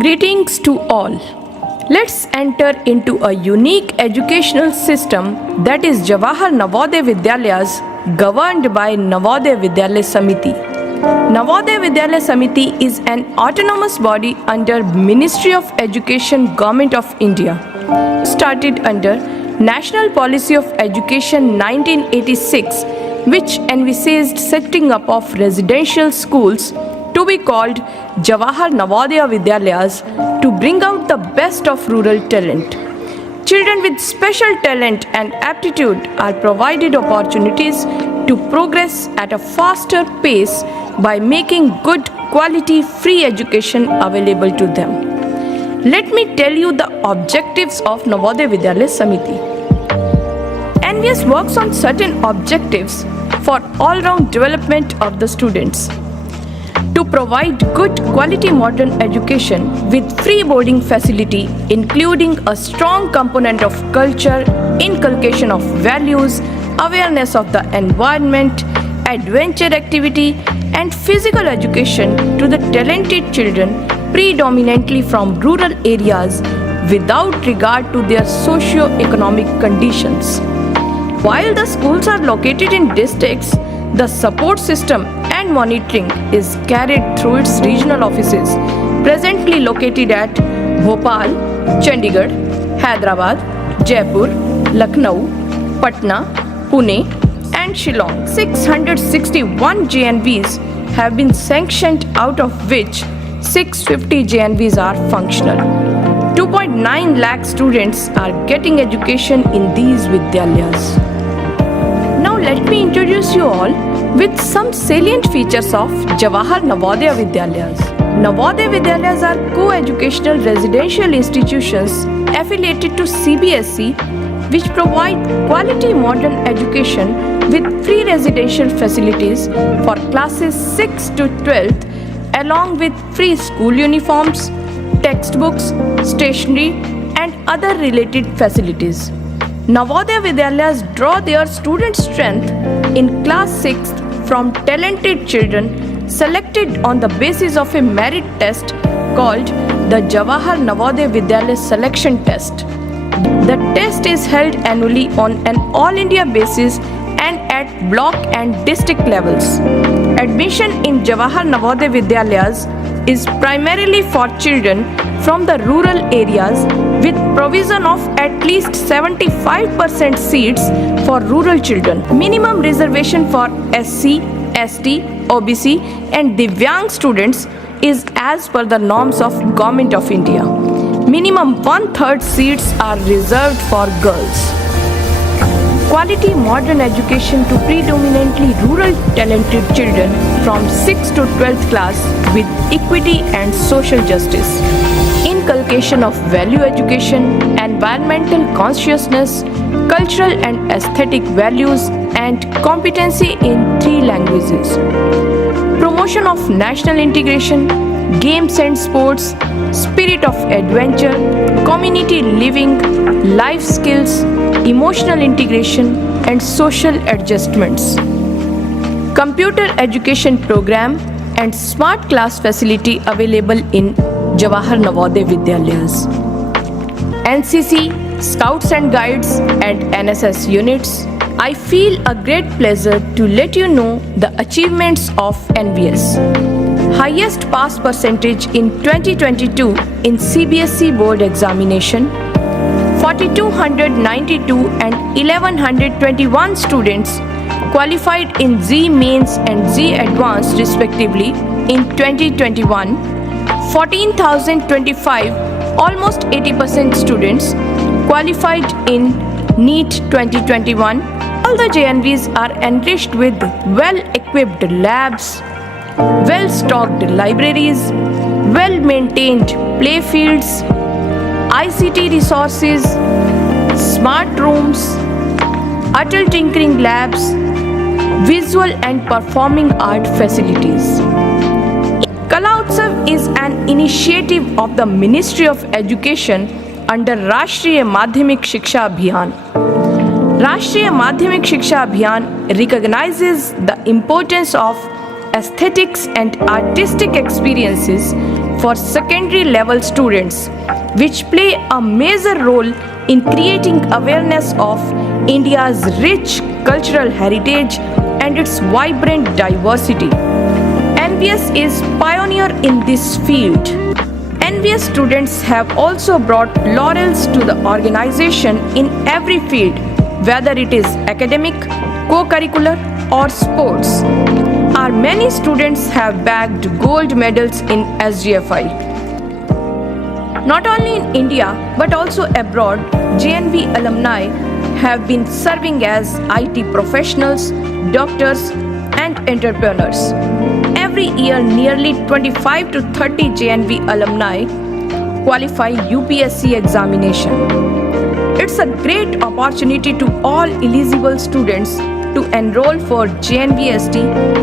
Greetings to all. Let's enter into a unique educational system that is Jawahar Navodaya Vidyalayas, governed by Navodaya Vidyalaya Samiti. Navodaya Vidyalaya Samiti is an autonomous body under Ministry of Education, Government of India. Started under National Policy of Education 1986, which envisaged setting up of residential schools to be called Jawahar Navodaya Vidyalayas to bring out the best of rural talent. Children with special talent and aptitude are provided opportunities to progress at a faster pace by making good quality free education available to them. Let me tell you the objectives of Navodaya Vidyalaya Samiti. NVS works on certain objectives for all-round development of the students. To provide good quality modern education with free boarding facility, including a strong component of culture, inculcation of values, awareness of the environment, adventure activity, and physical education to the talented children predominantly from rural areas without regard to their socio-economic conditions. While the schools are located in districts, the support system and monitoring is carried through its regional offices, presently located at Bhopal, Chandigarh, Hyderabad, Jaipur, Lucknow, Patna, Pune, and Shillong. 661 JNVs have been sanctioned, out of which 650 JNVs are functional. 2.9 lakh students are getting education in these Vidyalayas. Now let me introduce you all with some salient features of Jawahar Navodaya Vidyalayas. Navodaya Vidyalayas are co-educational residential institutions affiliated to CBSE, which provide quality modern education with free residential facilities for classes 6 to 12th, along with free school uniforms, textbooks, stationery, and other related facilities. Navodaya Vidyalayas draw their student strength in class 6th from talented children selected on the basis of a merit test called the Jawahar Navodaya Vidyalaya Selection Test. The test is held annually on an all-India basis and at block and district levels. Admission in Jawahar Navodaya Vidyalayas is primarily for children from the rural areas with provision of at least 75% seats for rural children. Minimum reservation for SC, ST, OBC and Divyang students is as per the norms of Government of India. Minimum 1/3 seats are reserved for girls. Quality modern education to predominantly rural talented children from 6th to 12th class with equity and social justice. Inculcation of value education, environmental consciousness, cultural and aesthetic values, and competency in 3 languages. Promotion of national integration, games and sports, spirit of adventure, community living, life skills, emotional integration, and social adjustments. Computer education program and smart class facility available in Jawahar Navodaya Vidyalayas. NCC, Scouts and Guides, and NSS units. I feel a great pleasure to let you know the achievements of NVS. Highest pass percentage in 2022 in CBSE board examination. 4,292 and 1,121 students qualified in Z Mains and Z Advanced respectively in 2021. 14,025, almost 80% students qualified in NEET 2021. All the JNVs are enriched with well-equipped labs, well-stocked libraries, well-maintained playfields, ICT resources, smart rooms, adult tinkering labs, visual and performing art facilities. Kala Utsav is an initiative of the Ministry of Education under Rashtriya Madhyamik Shiksha Abhiyan. Rashtriya Madhyamik Shiksha Abhiyan recognizes the importance of aesthetics and artistic experiences for secondary level students, which play a major role in creating awareness of India's rich cultural heritage and its vibrant diversity. NVS is pioneer in this field. NVS students have also brought laurels to the organization in every field, whether it is academic, co-curricular or sports. Our many students have bagged gold medals in SGFI. Not only in India but also abroad, JNV alumni have been serving as IT professionals, doctors and entrepreneurs. Every year, nearly 25 to 30 JNV alumni qualify UPSC examination. It's a great opportunity to all eligible students to enroll for JNVST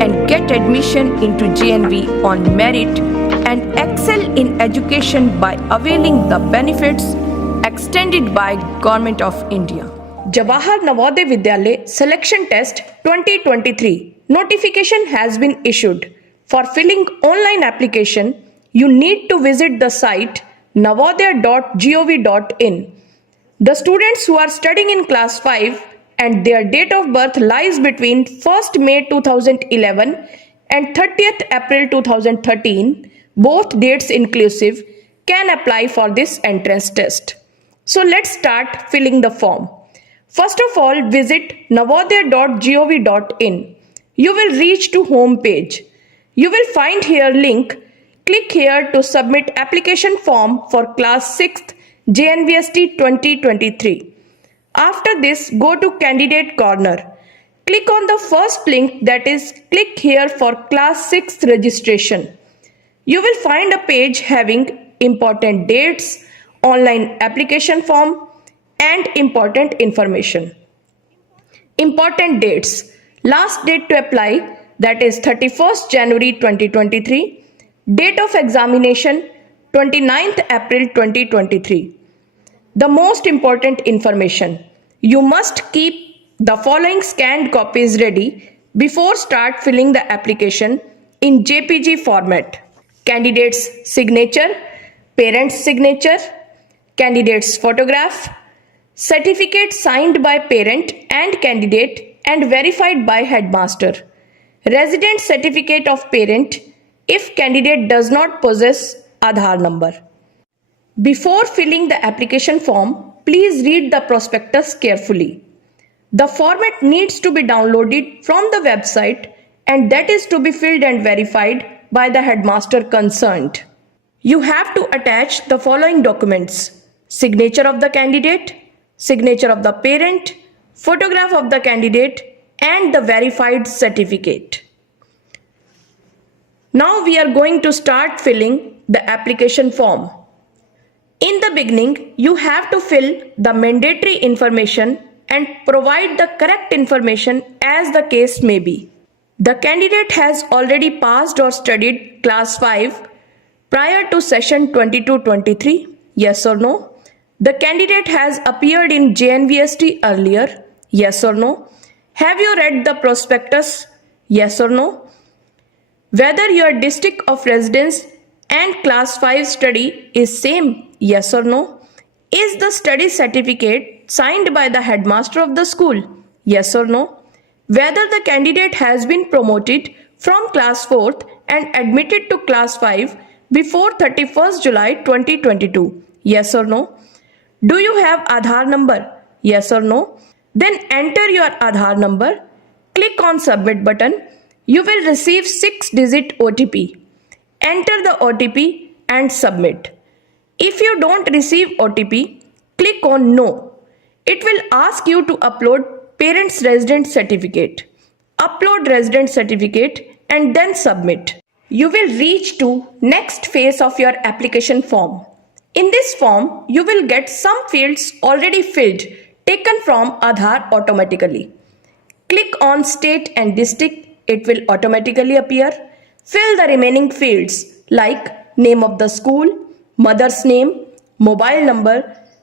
and get admission into JNV on merit and excel in education by availing the benefits extended by Government of India. Jawahar Navodaya Vidyalaya Selection Test 2023 notification has been issued. For filling online application, you need to visit the site navodaya.gov.in. The students who are studying in class 5 and their date of birth lies between 1st May 2011 and 30th April 2013, both dates inclusive, can apply for this entrance test. So let's start filling the form. First of all, visit navodaya.gov.in. You will reach to home page. You will find here link. Click here to submit application form for class 6th JNVST 2023. After this, go to candidate corner. Click on the first link, that is click here for class 6th registration. You will find a page having important dates, online application form and important information. Important dates. Last date to apply, that is 31st January 2023. Date of examination 29th April 2023. The most important information. You must keep the following scanned copies ready before start filling the application in JPG format. Candidate's signature, parent's signature, candidate's photograph, certificate signed by parent and candidate and verified by headmaster, resident certificate of parent if candidate does not possess Aadhaar number. Before filling the application form, please read the prospectus carefully. The format needs to be downloaded from the website and that is to be filled and verified by the headmaster concerned. You have to attach the following documents: signature of the candidate, signature of the parent, photograph of the candidate and the verified certificate. Now we are going to start filling the application form. In the beginning, you have to fill the mandatory information and provide the correct information as the case may be. The candidate has already passed or studied class 5 prior to session 22-23, yes or no? The candidate has appeared in JNVST earlier, yes or no? Have you read the prospectus, yes or no? Whether your district of residence and class 5 study is same, yes or no? Is the study certificate signed by the headmaster of the school, yes or no? Whether the candidate has been promoted from class 4th and admitted to class 5 before 31st July 2022, yes or no? Do you have Aadhaar number, yes or no? Then enter your Aadhaar number, click on submit button. You will receive 6-digit OTP. Enter the OTP and submit. If you don't receive OTP, click on no. It will ask you to upload parent's resident certificate. Upload resident certificate and then submit. You will reach to next phase of your application form. In this form, you will get some fields already filled taken from Aadhaar automatically. Click on state and district. It will automatically appear. Fill the remaining fields like name of the school, mother's name, mobile number,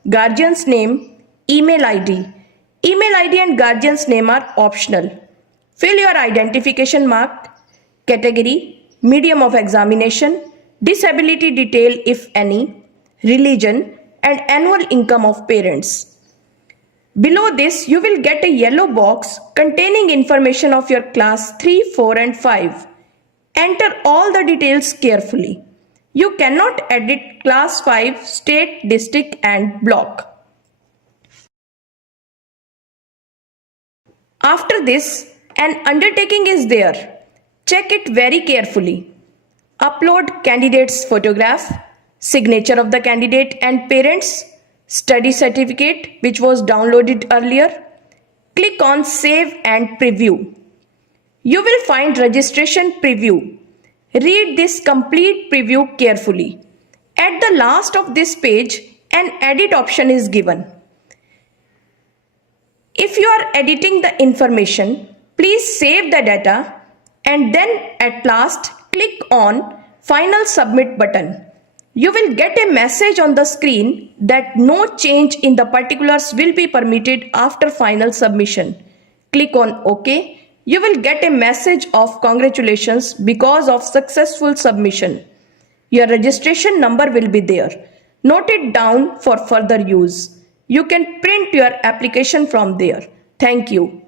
guardian's name, email ID. Email ID and guardian's name are optional. Fill your identification mark, category, medium of examination, disability detail if any, religion, and annual income of parents. Below this, you will get a yellow box containing information of your class 3, 4, and 5. Enter all the details carefully. You cannot edit class 5, state, district, and block. After this, an undertaking is there. Check it very carefully. Upload candidate's photograph, signature of the candidate and parents, study certificate which was downloaded earlier. Click on Save and Preview. You will find registration preview. Read this complete preview carefully. At the last of this page, an edit option is given. If you are editing the information, please save the data and then at last click on Final Submit button. You will get a message on the screen that no change in the particulars will be permitted after final submission. Click on OK. You will get a message of congratulations because of successful submission. Your registration number will be there. Note it down for further use. You can print your application from there. Thank you.